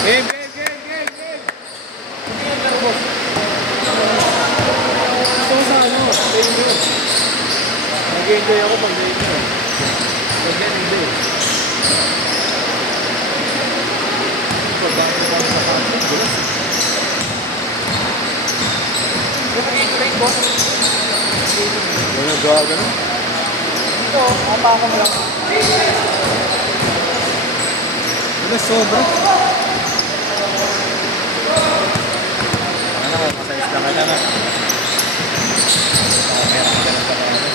Game, game, game, game, game. Tingin lang, boss. Gusto ko sa ano, game. Nag-enjoy ako pag game. Pag yan, hindi. Pagbago na sa kanto, gulas. Yung nag-enjoy, boss. Wala gaga na. Ito, mapaka mo lang. Wala sobra. Ano, masayos lang ka na. Meron ka na sa kanto.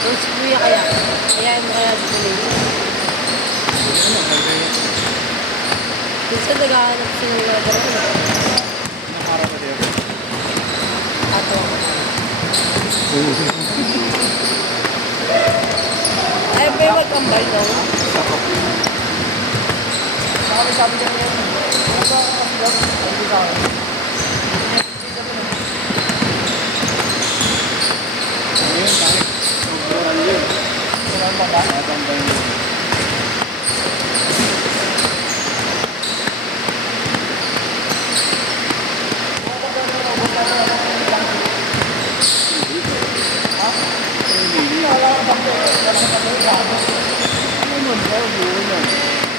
Kung si Kuya kaya mo kaya dito nito. Minsan naghahanap siya ng mga gano'n. Nakara mo dito. Ato. Ay, may magkambal daw. Sabi niya ngayon. Ano ba ako kasi daw? Hindi sa akin. Ayun, tayo. Sobrang yun. Wala pa ba? Natambay mo.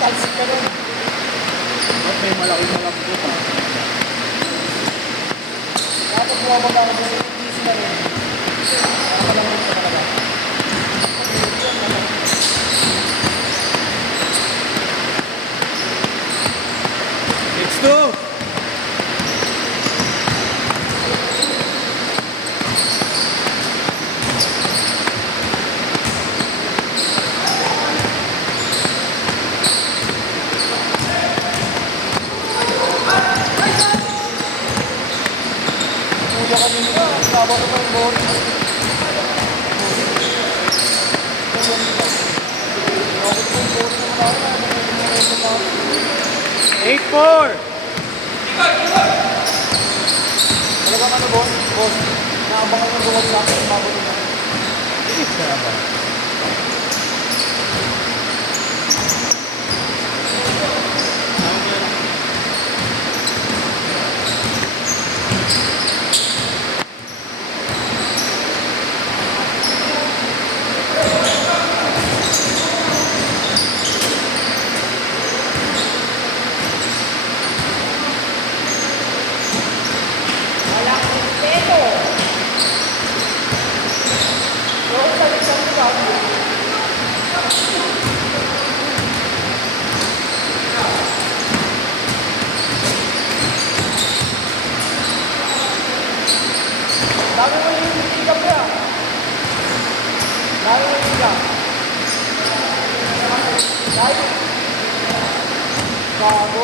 Talsik ka rin. Ba't may malaking malambot ha? Dapat buwabag ako sa easy na rin. Nakalamit ka talaga. Let's go! Kuya ka nila. Laban ko pa yung board. Bakit po yung board ng tao na? 8-4! Talagang ano, boss? Boss, naabangan yung buwag sa akin. Mabot na. Bilis na ba? Wala kang respeto. Oo, sa isang bago. Dami mo yung hihigap niya. Dami mo yung hihigap. Dahil. Bago.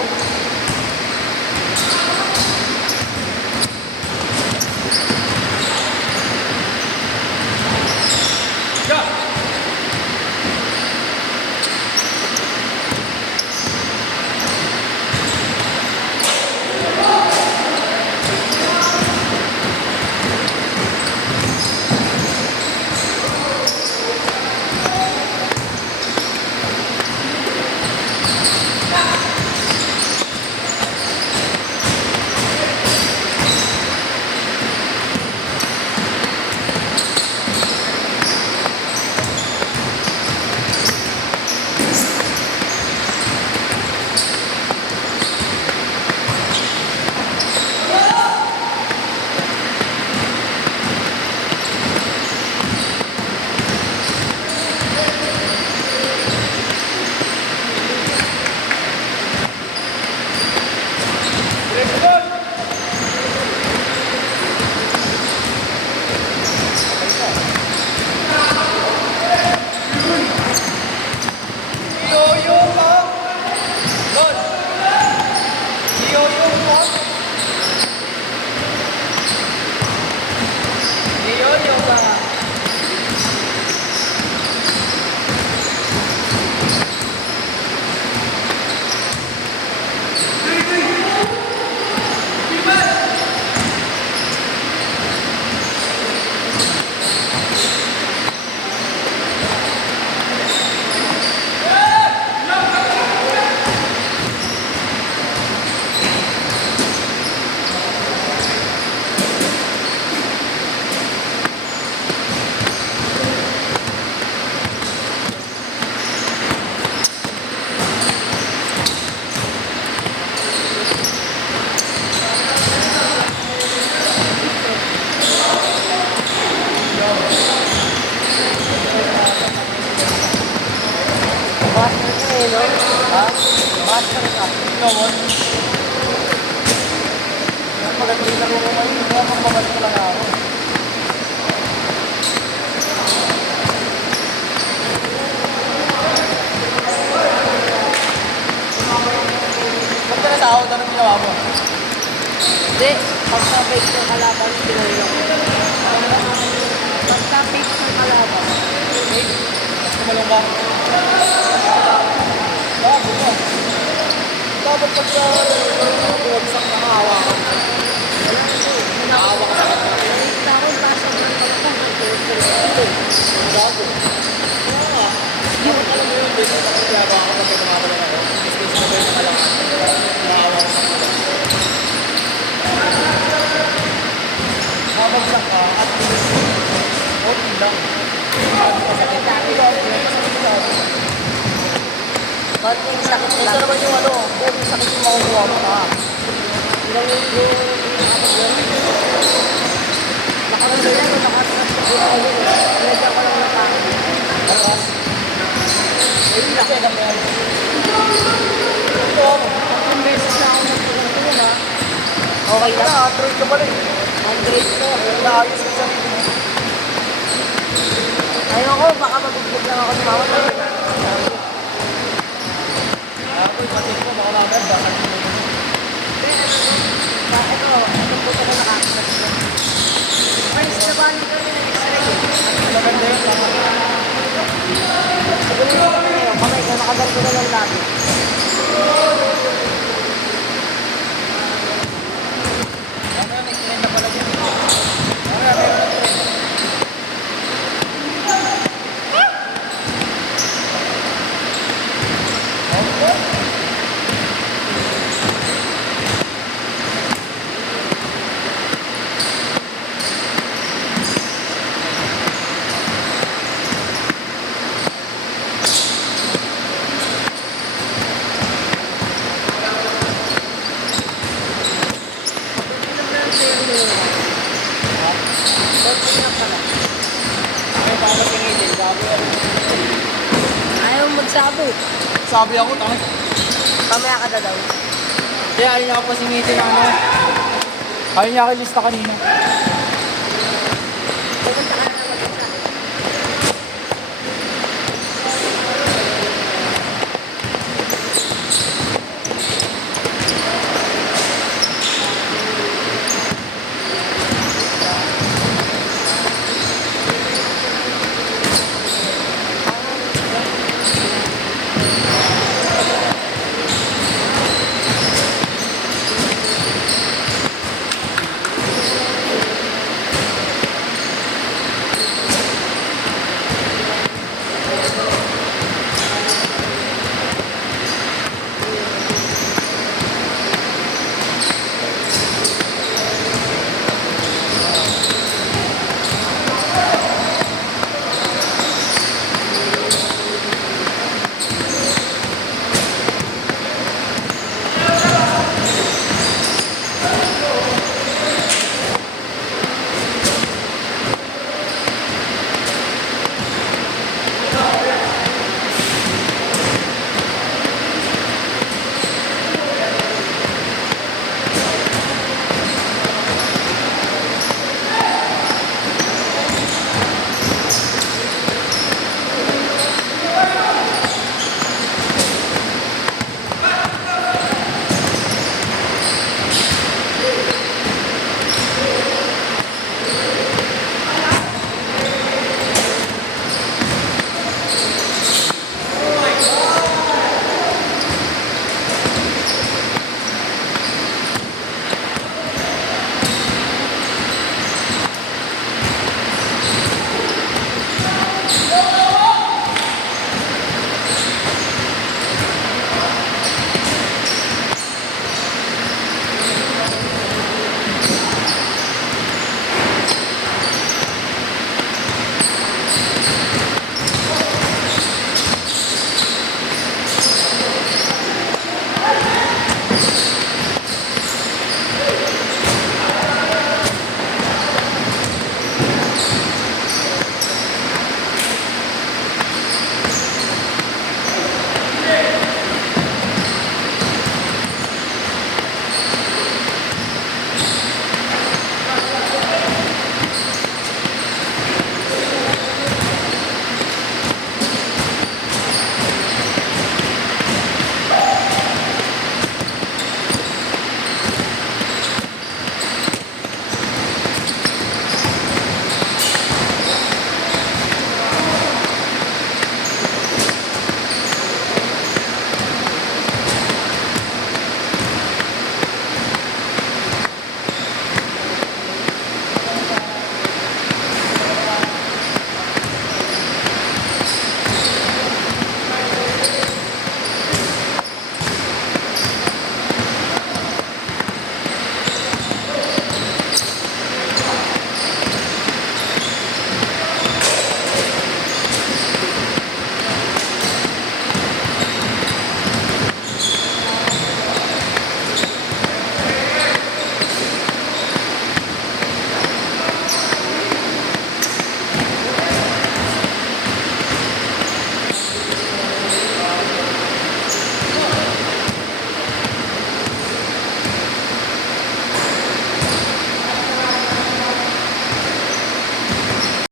Master ka. Ikaw, what? Maganda yung laro ko ngayon. Kaya magbabalik ko lang ako. Ba't ka nasahod? Anong ginawa mo? Hindi, pagka-fake ng kalaban, pinulong. Pagka-fake ng kalaban. Mas kumalong ka. Bago ka. Dapat pagka bumagsak na kahawa ka. Nakahawa ka sa kanya. Nakita ko, taas ang mga kalapang. Bago. Kaya nga. Dapat alam mo yun, di ba? Kapag kaya ba ako pag tumatalan ako? Mas na ba yung nakalangan? Nakahawa ka sa kanya. Babagsak ka at okay lang. Sakit dati. Konting sakit Ito lang. naman yung ano, kung sakit yung makukuha mo ka. Nakaramdam yan, nakaramdam ko ako. Nagyan ko lang natangin. Tapos, eh, pinakita mo yan. Ito ako. Ang beses na ako nagtulong ha. Okay na, Android ka pala eh. Android ko. Naayos ko sarili mo. Ayoko, baka mabugbog lang ako ni mama. Ako, ipatin ko, baka namin, baka hindi mo. Bakit o? Anong puto ko nakakasat ko? First na ba nito yung x-ray? Maganda yun, tama. Siguro yung kamay ko, nakaganto na lang lagi. Ano, may trend na pala dyan. Ano, meron na trend. May papasingilin, bago yan. Ayaw magsabo. Sabi ako, tangit. Kamaya ka na daw. Kaya ayaw niya ako pasingitin ng ano. Ayaw niya ako ilista kanina.